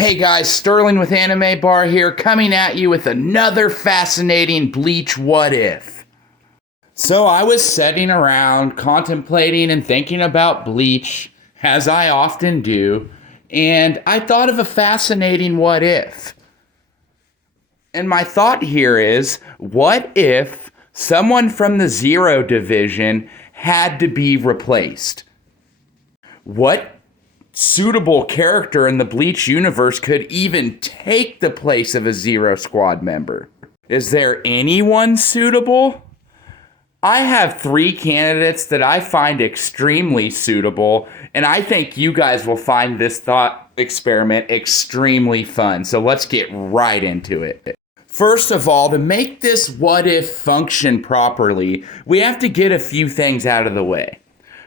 Hey guys, Sterling with Anime Bar here, coming at you with another fascinating Bleach What If. So I was sitting around contemplating and thinking about Bleach, as I often do, and I thought of a fascinating what if. And my thought here is, what if someone from the Zero Division had to be replaced? What suitable character in the Bleach universe could even take the place of a Zero Squad member? Is there anyone suitable? I have 3 candidates that I find extremely suitable, and I think you guys will find this thought experiment extremely fun. So let's get right into it. First of all, to make this what if function properly, we have to get a few things out of the way.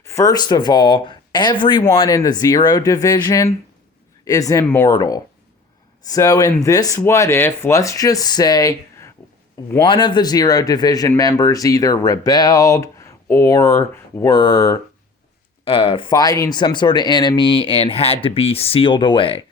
First of all, everyone in the Zero Division is immortal. So in this what if, let's just say one of the Zero Division members either rebelled or were fighting some sort of enemy and had to be sealed away.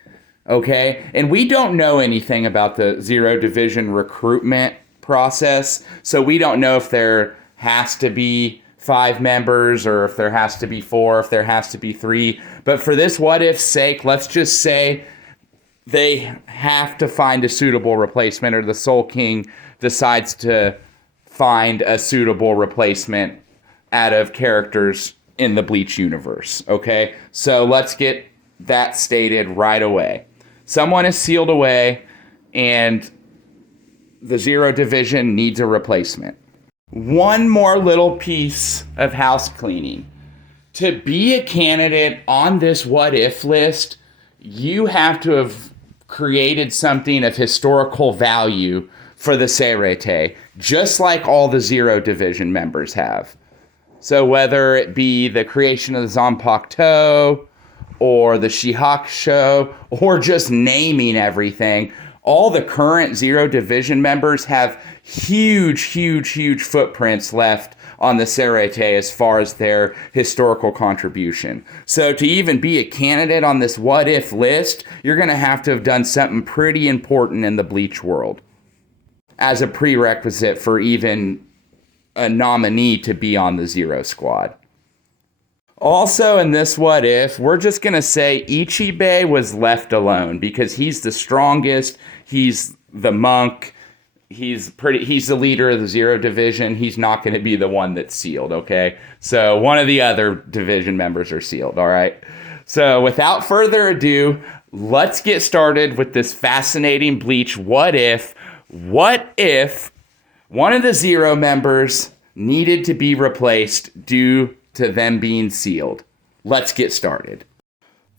Okay? And we don't know anything about the Zero Division recruitment process, so we don't know if there has to be 5 members, or if there has to be 4, if there has to be 3. But for this what if's sake, let's just say they have to find a suitable replacement, or the Soul King decides to find a suitable replacement out of characters in the Bleach universe. Okay? So let's get that stated right away. Someone is sealed away, and the Zero Division needs a replacement. One more little piece of house cleaning. To be a candidate on this what if list, you have to have created something of historical value for the Seirete, just like all the Zero Division members have. So whether it be the creation of the Zanpakuto, or the Shihakusho, or just naming everything, all the current Zero Division members have huge footprints left on the Seirete as far as their historical contribution. So to even be a candidate on this what if list, you're going to have done something pretty important in the Bleach world as a prerequisite for even a nominee to be on the Zero Squad. Also, in this what if, we're just going to say Ichibei was left alone because he's the strongest, he's the monk, he's the leader of the Zero Division. He's not going to be the one that's sealed, okay? So one of the other division members are sealed, all right? So without further ado, let's get started with this fascinating Bleach what if. What if one of the Zero members needed to be replaced due to them being sealed? Let's get started.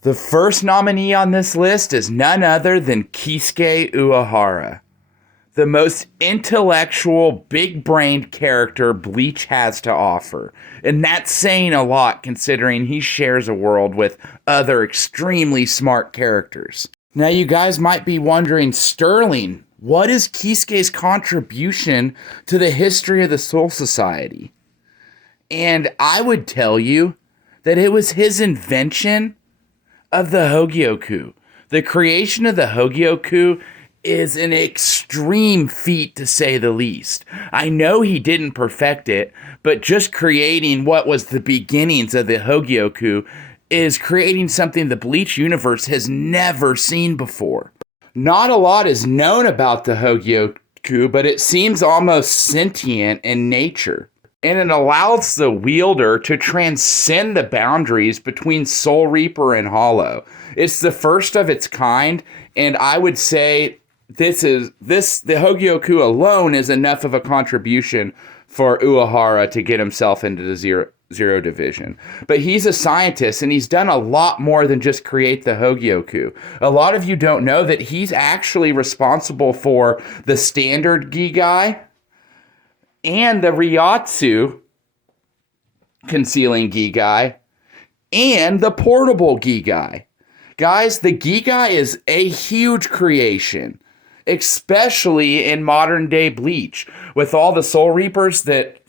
The first nominee on this list is none other than Kisuke Uehara, the most intellectual, big-brained character Bleach has to offer. And that's saying a lot considering he shares a world with other extremely smart characters. Now you guys might be wondering, Sterling, what is Kisuke's contribution to the history of the Soul Society? And I would tell you that it was his invention of the Hogyoku. The creation of the Hogyoku is an extreme feat, to say the least. I know he didn't perfect it, but just creating what was the beginnings of the Hogyoku is creating something the Bleach universe has never seen before. Not a lot is known about the Hogyoku, but it seems almost sentient in nature. And it allows the wielder to transcend the boundaries between Soul Reaper and Hollow. It's the first of its kind, and I would say the Hogyoku alone is enough of a contribution for Uehara to get himself into the Zero Division. But he's a scientist, and he's done a lot more than just create the Hogyoku. A lot of you don't know that he's actually responsible for the standard Gigai and the Ryotsu concealing Gigai, and the portable Gigai. Guys, the Gigai is a huge creation, especially in modern day Bleach. With all the Soul Reapers that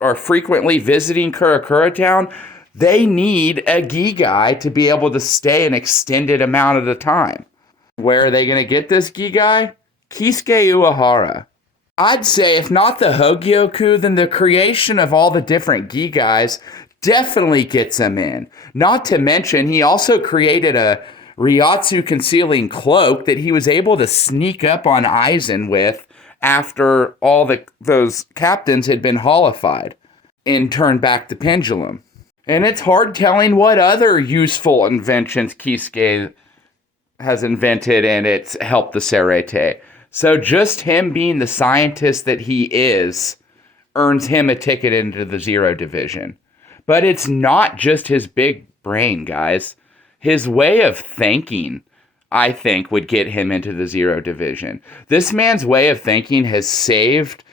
are frequently visiting Kurakura Town, they need a Gigai to be able to stay an extended amount of the time. Where are they going to get this Gigai? Kisuke Uehara. I'd say if not the Hogyoku, then the creation of all the different Gigais definitely gets him in. Not to mention, he also created a Ryatsu concealing cloak that he was able to sneak up on Aizen with after all those captains had been holified and turned back the pendulum. And it's hard telling what other useful inventions Kisuke has invented, and it's helped the Serete. So just him being the scientist that he is earns him a ticket into the Zero Division. But it's not just his big brain, guys. His way of thinking, I think, would get him into the Zero Division. This man's way of thinking has saved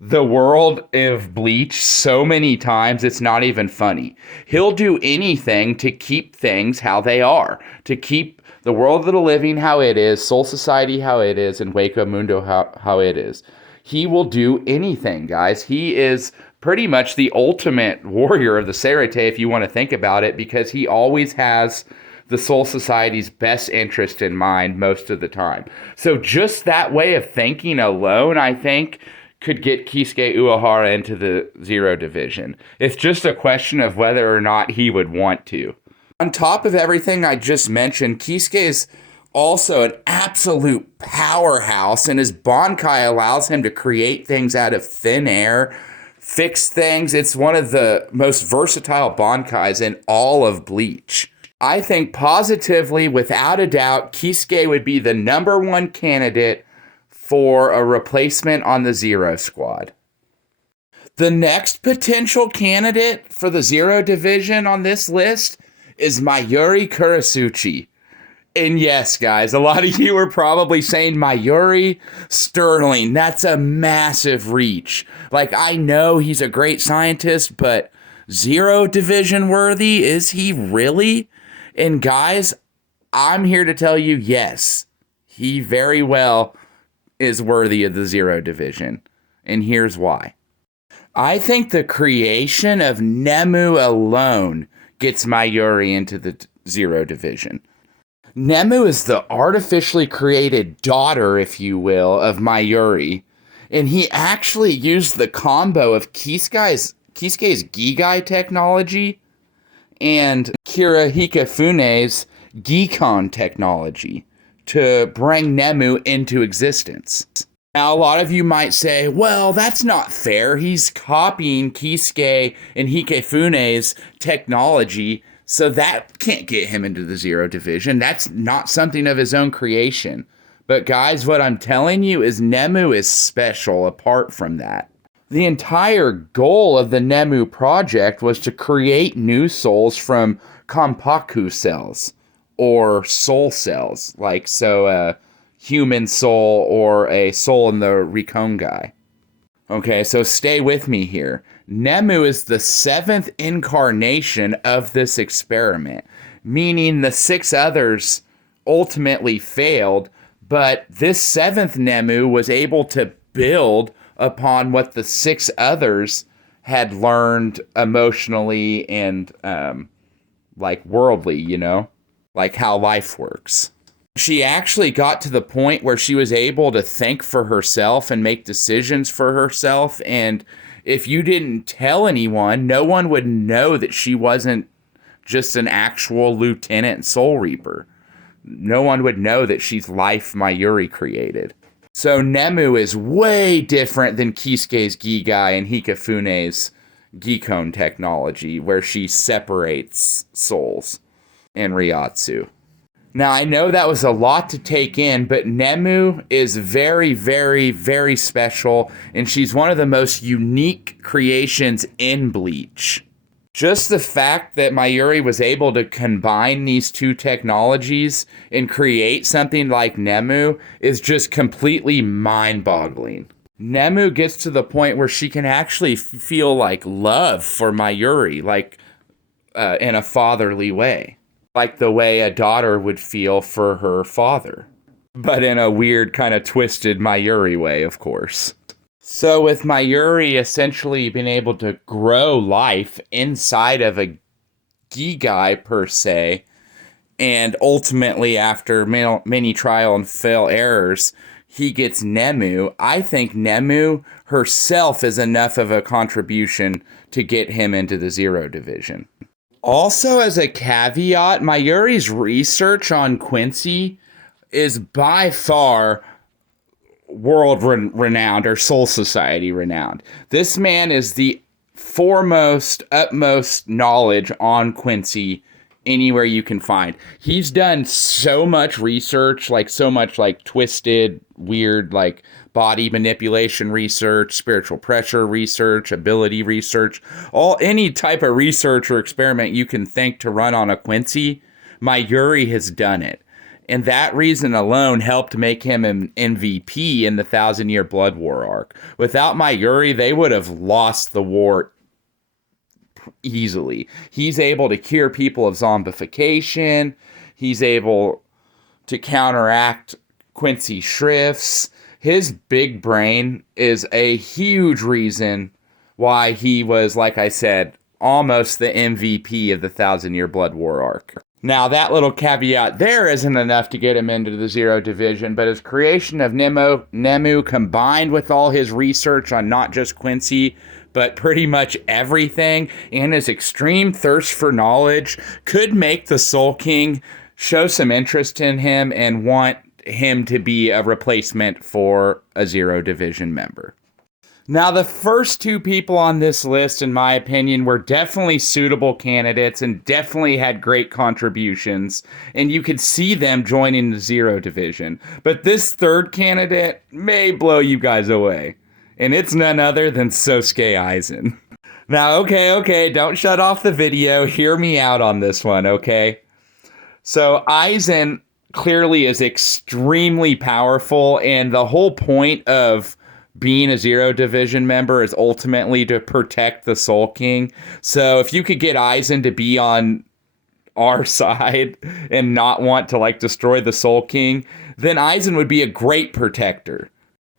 the world of Bleach so many times it's not even funny. He'll do anything to keep things how they are, to keep the world of the living how it is, Soul Society how it is, and Wako Mundo how it is. He will do anything, guys. He is pretty much the ultimate warrior of the Serete, if you want to think about it, because he always has the Soul Society's best interest in mind most of the time. So just that way of thinking alone, I think, could get Kisuke Uehara into the Zero Division. It's just a question of whether or not he would want to. On top of everything I just mentioned, Kisuke is also an absolute powerhouse, and his Bankai allows him to create things out of thin air, fix things. It's one of the most versatile Bankais in all of Bleach. I think positively, without a doubt, Kisuke would be the number one candidate for a replacement on the Zero Squad. The next potential candidate for the Zero Division on this list is Mayuri Kurasuchi. And yes, guys, a lot of you are probably saying Mayuri Sterling. That's a massive reach. Like, I know he's a great scientist, but Zero Division worthy? Is he really? And guys, I'm here to tell you, yes, he very well is worthy of the Zero Division. And here's why. I think the creation of Nemu alone gets Mayuri into the Zero Division. Nemu is the artificially created daughter, if you will, of Mayuri. And he actually used the combo of Kisuke's Gigai technology and Kira Hikafune's Gikon technology to bring Nemu into existence. Now, a lot of you might say, well, that's not fair. He's copying Kisuke and Hikafune's technology, so that can't get him into the Zero Division. That's not something of his own creation. But guys, what I'm telling you is Nemu is special apart from that. The entire goal of the Nemu project was to create new souls from Konpaku cells, or soul cells, like a human soul or a soul in the Rikongai. Okay, so stay with me here. Nemu is the 7th incarnation of this experiment, meaning the 6 others ultimately failed, but this 7th Nemu was able to build upon what the 6 others had learned emotionally and worldly, like how life works. She actually got to the point where she was able to think for herself and make decisions for herself. And if you didn't tell anyone, no one would know that she wasn't just an actual Lieutenant Soul Reaper. No one would know that she's life Mayuri created. So Nemu is way different than Kisuke's Gigai and Hikafune's Gikon technology, where she separates souls and Ryatsu. Now, I know that was a lot to take in, but Nemu is very, very, very special, and she's one of the most unique creations in Bleach. Just the fact that Mayuri was able to combine these two technologies and create something like Nemu is just completely mind-boggling. Nemu gets to the point where she can actually feel like love for Mayuri, in a fatherly way. Like the way a daughter would feel for her father. But in a weird kind of twisted Mayuri way, of course. So with Mayuri essentially being able to grow life inside of a Gigai per se, And ultimately, after many trial and fail errors, he gets Nemu. I think Nemu herself is enough of a contribution to get him into the Zero Division. Also, as a caveat, Mayuri's research on Quincy is by far world renowned or Soul Society renowned. This man is the foremost, utmost knowledge on Quincy anywhere you can find. He's done so much research, like so much like twisted, weird, like body manipulation research, spiritual pressure research, ability research, any type of research or experiment you can think to run on a Quincy. Mayuri has done it. And that reason alone helped make him an MVP in the 1,000-Year Blood War arc. Without Mayuri, they would have lost the war easily. He's able to cure people of zombification. He's able to counteract Quincy shrifts. His big brain is a huge reason why he was, like I said, almost the MVP of the 1,000-Year Blood War arc. Now, that little caveat there isn't enough to get him into the Zero Division, but his creation of Nemu combined with all his research on not just Quincy, but pretty much everything, and his extreme thirst for knowledge could make the Soul King show some interest in him and want him to be a replacement for a Zero Division member. Now, the first two people on this list, in my opinion, were definitely suitable candidates and definitely had great contributions, and you could see them joining the Zero Division. But this third candidate may blow you guys away, and it's none other than Sosuke Aizen. Now, okay, don't shut off the video. Hear me out on this one, okay? So, Aizen clearly is extremely powerful, and the whole point of being a Zero Division member is ultimately to protect the Soul King. So if you could get Aizen to be on our side and not want to like destroy the Soul King, then Aizen would be a great protector.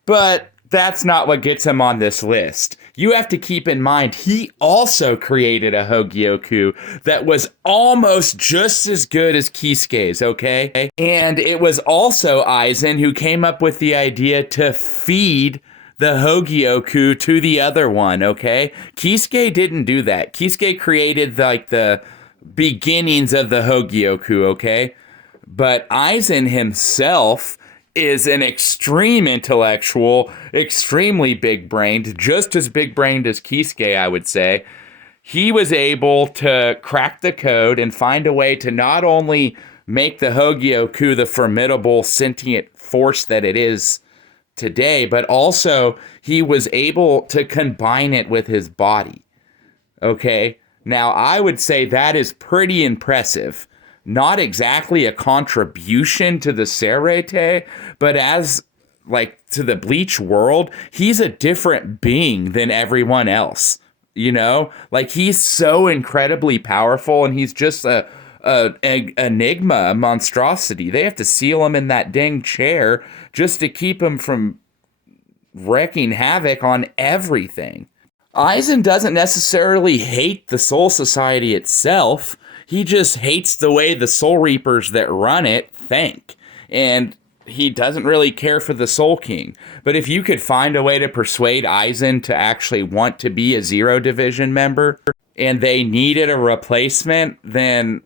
But that's not what gets him on this list. You have to keep in mind, he also created a Hogyoku that was almost just as good as Kisuke's, okay? And it was also Aizen who came up with the idea to feed the Hogyoku to the other one, okay? Kisuke didn't do that. Kisuke created like the beginnings of the Hogyoku, okay? But Aizen himself is an extreme intellectual, extremely big-brained, just as big-brained as Kisuke, I would say. He was able to crack the code and find a way to not only make the Hogyoku the formidable sentient force that it is today, but also he was able to combine it with his body. Okay? Now, I would say that is pretty impressive. Not exactly a contribution to the Serete, but as, like, to the Bleach world, he's a different being than everyone else. You know? Like, he's so incredibly powerful, and he's just a enigma, a monstrosity. They have to seal him in that dang chair just to keep him from wreaking havoc on everything. Aizen doesn't necessarily hate the Soul Society itself. He just hates the way the Soul Reapers that run it think. And he doesn't really care for the Soul King. But if you could find a way to persuade Aizen to actually want to be a Zero Division member, and they needed a replacement, then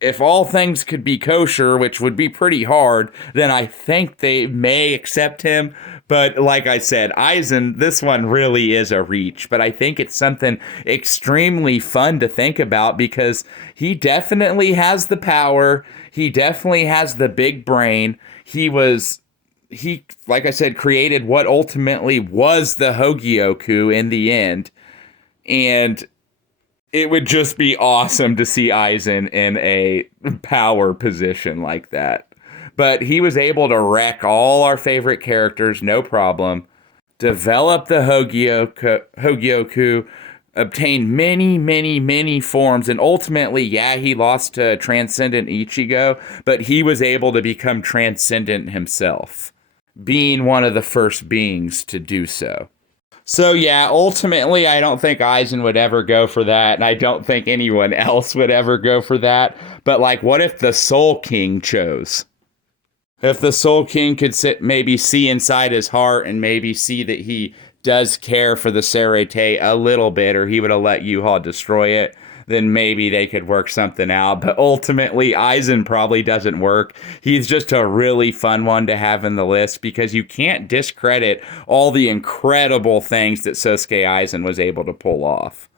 if all things could be kosher, which would be pretty hard, then I think they may accept him. But like I said, Aizen, this one really is a reach. But I think it's something extremely fun to think about because he definitely has the power. He definitely has the big brain. He, like I said, created what ultimately was the Hogyoku in the end. And it would just be awesome to see Aizen in a power position like that. But he was able to wreck all our favorite characters, no problem. Develop the Hogyoku, obtain many forms, and ultimately, yeah, he lost to Transcendent Ichigo, but he was able to become Transcendent himself, being one of the first beings to do so. So yeah, ultimately, I don't think Eisen would ever go for that, and I don't think anyone else would ever go for that. But like, what if the Soul King chose? If the Soul King could maybe see inside his heart and maybe see that he does care for the Serete a little bit, or he would have let U-Haul destroy it, then maybe they could work something out. But ultimately, Eisen probably doesn't work. He's just a really fun one to have in the list because you can't discredit all the incredible things that Sosuke Eisen was able to pull off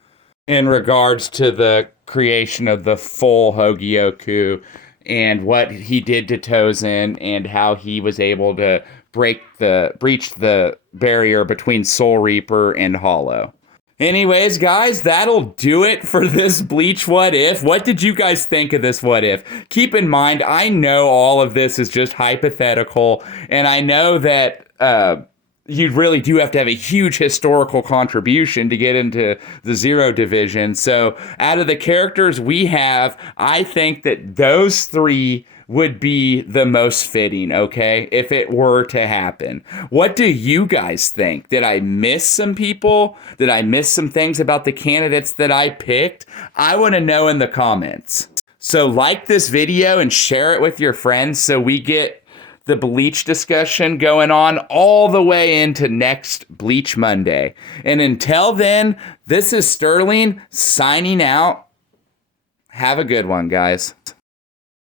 in regards to the creation of the full Hogyoku and what he did to Tozen and how he was able to breach the barrier between Soul Reaper and Hollow. Anyways, guys, that'll do it for this Bleach What If. What did you guys think of this What If? Keep in mind, I know all of this is just hypothetical, and I know that you really do have to have a huge historical contribution to get into the Zero Division. So out of the characters we have, I think that those three would be the most fitting, okay, if it were to happen. What do you guys think? Did I miss some people? Did I miss some things about the candidates that I picked? I want to know in the comments. So like this video and share it with your friends so we get the Bleach discussion going on all the way into next Bleach Monday. And until then, this is Sterling signing out. Have a good one, guys.